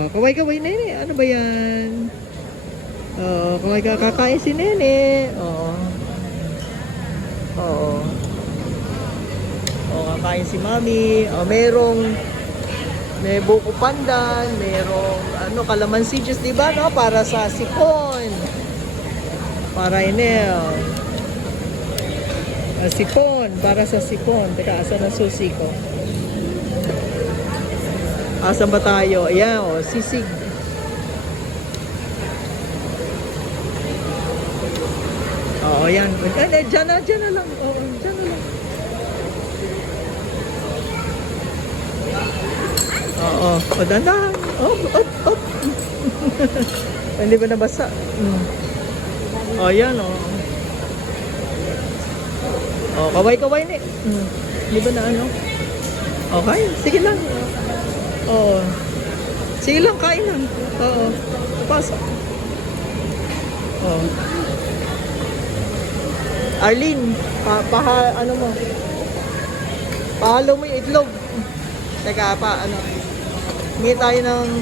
Oh, kaway-kaway, Nene. Ano ba yan? Oh, kaway kakain si Nene. Oo. Oo. Oh, kakain si Mami. Oh, may buko pandan, merong kalamansi juice, di ba, no? Para sa sipon. Para inel. Sipon, para sa sipon. Teka, asan ang susi ko? Asan ba tayo? Ayan, oh, sisig. Oo, yan. Diyan na lang. Oo, diyan na lang. Oo, o dandan. Oh. Hindi ba nabasa? O, yan, o. O, kaway-kaway ni. Hindi ba na ano? Okay, sige lang. Oo. Sige lang, kain lang. Oo. Pasok. Oo. Arlene, ano mo? Pahalo mo yung itlog. Teka, hingi tayo ng